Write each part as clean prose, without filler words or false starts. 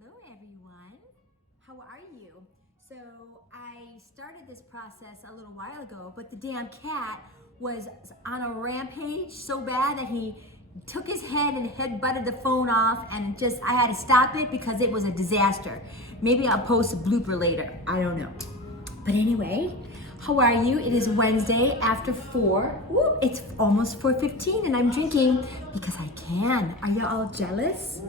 Hello everyone, how are you? So I started this process a little while ago, but the damn cat was on a rampage so bad that he took his head and head-butted the phone off, and I had to stop it because it was a disaster. Maybe I'll post a blooper later, I don't know. But anyway, how are you? It is Wednesday after 4. Woo, it's almost 4:15 and I'm drinking because I can. Are you all jealous?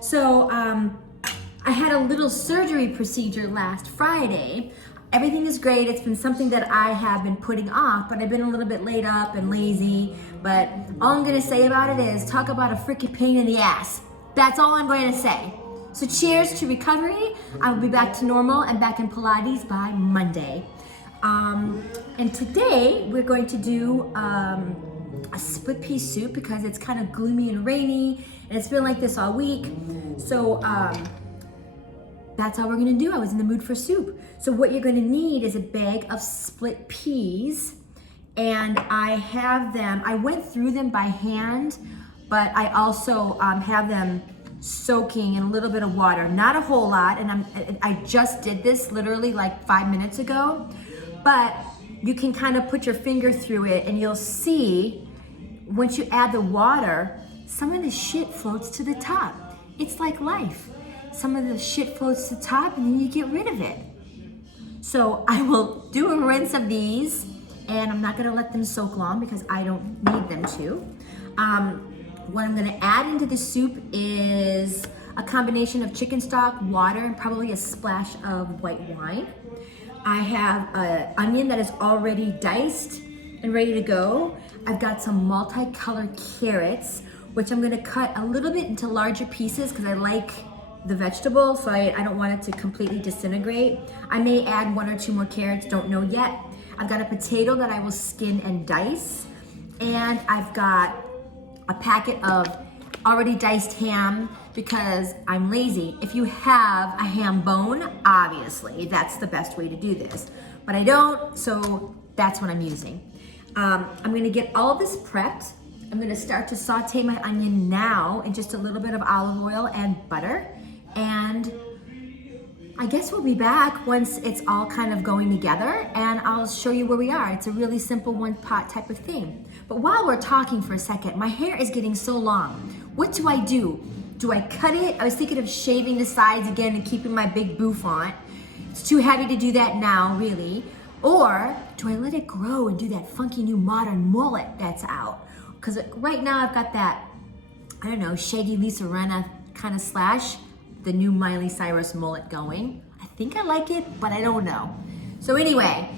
So I had a little surgery procedure last Friday. Everything is great. It's been something that I have been putting off, but I've been a little bit laid up and lazy. But all I'm gonna say about it is talk about a freaking pain in the ass. That's all I'm going to say. So cheers to recovery. I will be back to normal and back in Pilates by Monday. And today we're going to do a split pea soup because it's kind of gloomy and rainy and it's been like this all week. So that's all we're gonna do. I was in the mood for soup. So what you're gonna need is a bag of split peas, and I have them, I went through them by hand, but I also have them soaking in a little bit of water, not a whole lot, and I just did this literally like 5 minutes ago, but you can kind of put your finger through it and you'll see once you add the water, some of the shit floats to the top. It's like life. Some of the shit floats to the top and then you get rid of it. So I will do a rinse of these, and I'm not gonna let them soak long because I don't need them to. What I'm gonna add into the soup is a combination of chicken stock, water, and probably a splash of white wine. I have an onion that is already diced and ready to go. I've got some multicolored carrots, which I'm gonna cut a little bit into larger pieces because I like the vegetable, so I don't want it to completely disintegrate. I may add 1 or 2 more carrots, don't know yet. I've got a potato that I will skin and dice, and I've got a packet of already diced ham because I'm lazy. If you have a ham bone, obviously that's the best way to do this, but I don't, so that's what I'm using. I'm gonna get all of this prepped. I'm gonna start to saute my onion now in just a little bit of olive oil and butter, and I guess we'll be back once it's all kind of going together, and I'll show you where we are. It's a really simple one pot type of thing. But while we're talking for a second, my hair is getting so long. What do I do? Do I cut it? I was thinking of shaving the sides again and keeping my big bouffant. It's too heavy to do that now, really. Or do I let it grow and do that funky new modern mullet that's out? Because right now I've got that, I don't know, shaggy Lisa Rinna kind of slash the new Miley Cyrus mullet going. I think I like it, but I don't know. So anyway,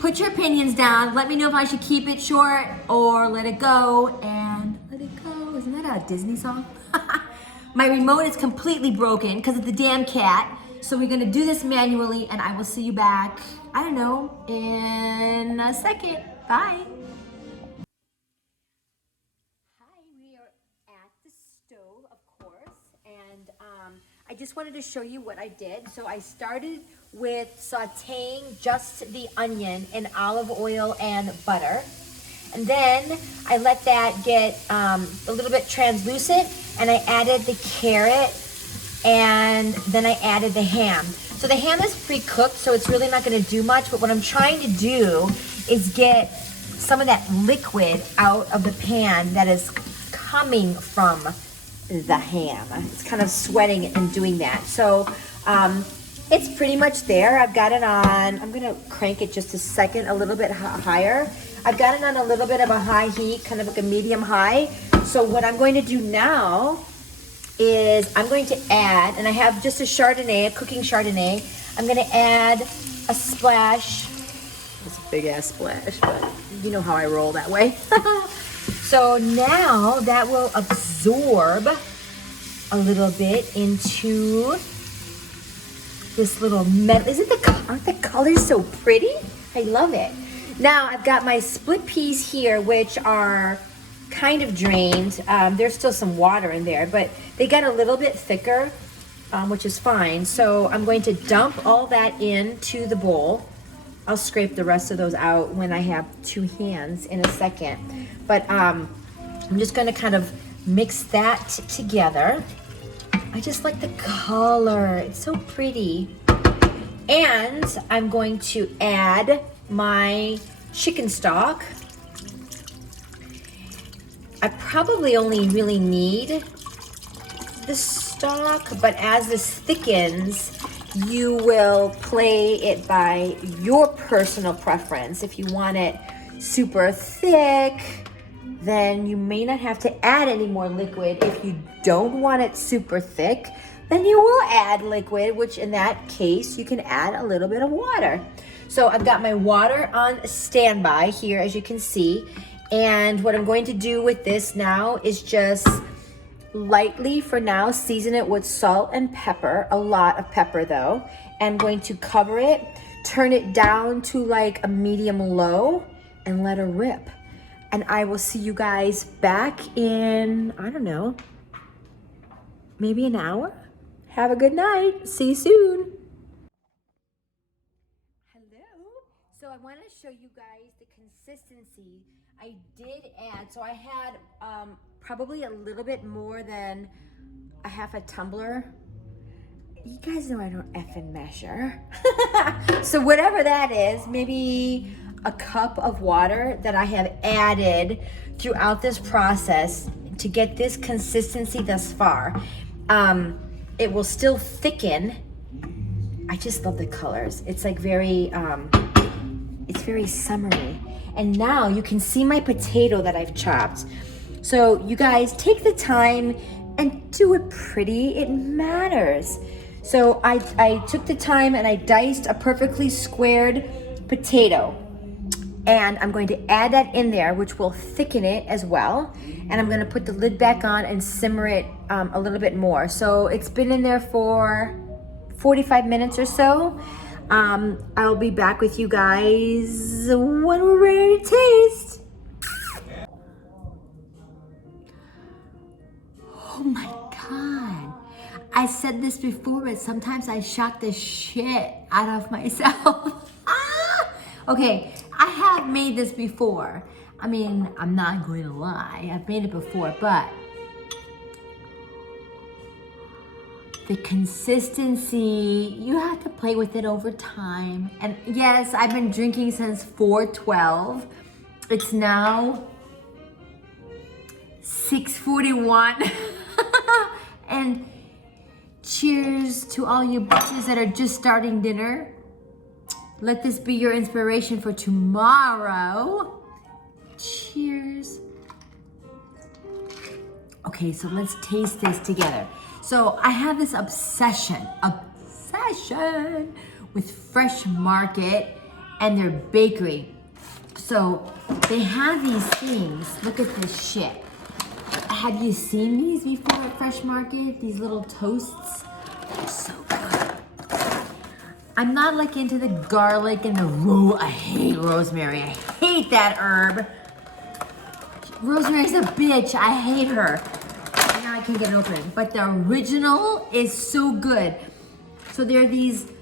put your opinions down. Let me know if I should keep it short or let it go, and let it go. Isn't that a Disney song? My remote is completely broken because of the damn cat. So we're gonna do this manually, and I will see you back, I don't know, in a second. Bye. Hi, we are at the stove, of course, and I just wanted to show you what I did. So I started with sauteing just the onion in olive oil and butter. And then I let that get a little bit translucent, and I added the carrot, and then I added the ham. So the ham is pre-cooked, so it's really not gonna do much, but what I'm trying to do is get some of that liquid out of the pan that is coming from the ham. It's kind of sweating and doing that. So it's pretty much there. I've got it on, I'm gonna crank it just a second, a little bit higher. I've got it on a little bit of a high heat, kind of like a medium high. So what I'm going to do now is I'm going to add, and I have just a Chardonnay, a cooking Chardonnay. I'm gonna add a splash, it's a big ass splash, but you know how I roll that way. So now that will absorb a little bit into this little metal. Aren't the colors so pretty? I love it. Now I've got my split peas here, which are kind of drained. There's still some water in there, but they get a little bit thicker, which is fine. So I'm going to dump all that into the bowl. I'll scrape the rest of those out when I have 2 hands in a second. But I'm just gonna kind of mix that together. I just like the color. It's so pretty. And I'm going to add my chicken stock. I probably only really need the stock, but as this thickens, you will play it by your personal preference. If you want it super thick, then you may not have to add any more liquid. If you don't want it super thick, then you will add liquid, which in that case, you can add a little bit of water. So I've got my water on standby here, as you can see. And what I'm going to do with this now is just lightly, for now, season it with salt and pepper, a lot of pepper though. I'm going to cover it, turn it down to like a medium low, and let her rip. And I will see you guys back in, I don't know, maybe an hour. Have a good night. See you soon. Hello. So I want to show you guys the consistency. I did add, so I had probably a little bit more than a half a tumbler. You guys know I don't effing measure. So whatever that is, maybe a cup of water that I have added throughout this process to get this consistency thus far. It will still thicken. I just love the colors. It's like very, it's very summery. And now you can see my potato that I've chopped. So you guys take the time and do it pretty. It matters. So I took the time and I diced a perfectly squared potato. And I'm going to add that in there, which will thicken it as well. And I'm gonna put the lid back on and simmer it a little bit more. So it's been in there for 45 minutes or so. I'll be back with you guys when we're ready to taste. Oh my God. I said this before, but sometimes I shock the shit out of myself. Okay, I have made this before. I mean, I'm not going to lie. I've made it before, but the consistency, you have to play with it over time. And yes, I've been drinking since 4:12. It's now 6:41. And cheers to all you bitches that are just starting dinner. Let this be your inspiration for tomorrow. Cheers. Okay, so let's taste this together. So I have this obsession with Fresh Market and their bakery. So they have these things. Look at this shit. Have you seen these before at Fresh Market? These little toasts? They're so good. I'm not like into the garlic and the I hate rosemary. I hate that herb. Rosemary's a bitch. I hate her. Now I can get it open. But the original is so good. So there are these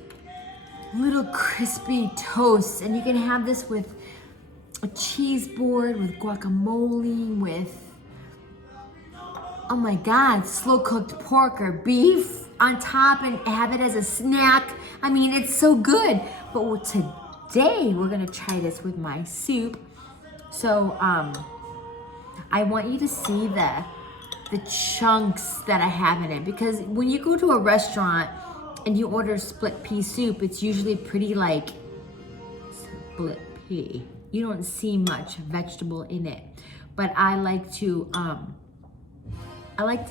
little crispy toasts, and you can have this with a cheese board, with guacamole, with, oh my God, slow cooked pork or beef on top, and have it as a snack. I mean, it's so good. But today we're gonna try this with my soup. So I want you to see the chunks that I have in it, because when you go to a restaurant and you order split pea soup, it's usually pretty like split pea. You don't see much vegetable in it, but I like to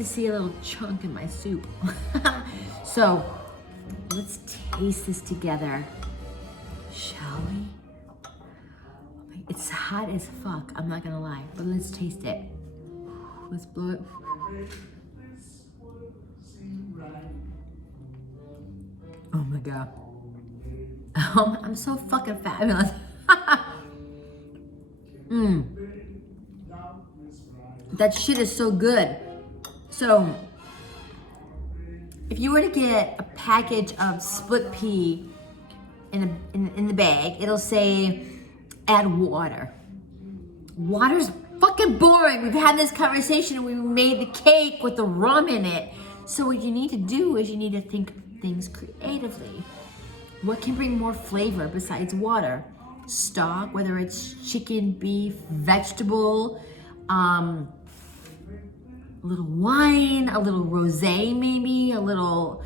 see a little chunk in my soup. So let's taste this together, shall we? It's hot as fuck, I'm not gonna lie, but let's taste it. Let's blow it. Oh my God. I'm so fucking fabulous. That shit is so good. So, if you were to get a package of split pea in the bag, it'll say add water. Water's fucking boring. We've had this conversation and we made the cake with the rum in it. So what you need to do is you need to think things creatively. What can bring more flavor besides water? Stock, whether it's chicken, beef, vegetable, a little wine, a little rosé maybe, a little,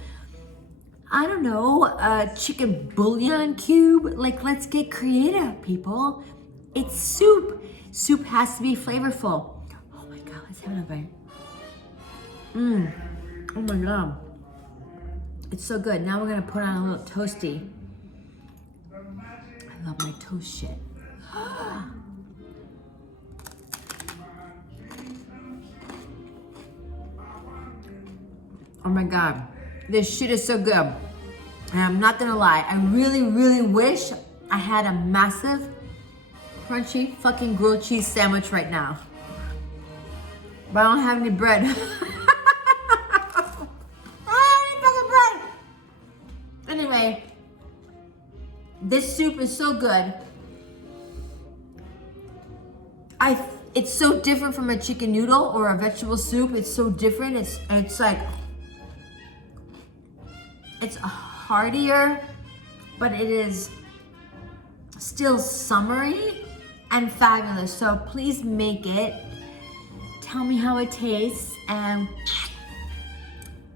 I don't know, a chicken bouillon cube. Like, let's get creative, people. It's soup. Soup has to be flavorful. Oh my God, let's have another bite. Oh my God. It's so good. Now we're gonna put on a little toasty. I love my toast shit. Oh my God, this shit is so good. And I'm not gonna lie, I really, really wish I had a massive, crunchy, fucking grilled cheese sandwich right now. But I don't have any bread. I don't have any fucking bread. Anyway, this soup is so good. It's so different from a chicken noodle or a vegetable soup. It's so different. It's like, it's heartier, but it is still summery and fabulous. So please make it. Tell me how it tastes, and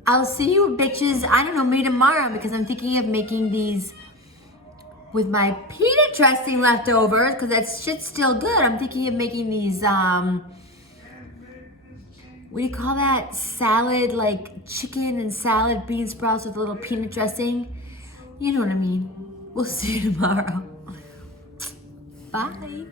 I'll see you bitches, I don't know, maybe tomorrow, because I'm thinking of making these with my peanut dressing leftovers, because that shit's still good. I'm thinking of making these, what do you call that? Salad, like chicken and salad bean sprouts with a little peanut dressing. You know what I mean. We'll see you tomorrow. Bye.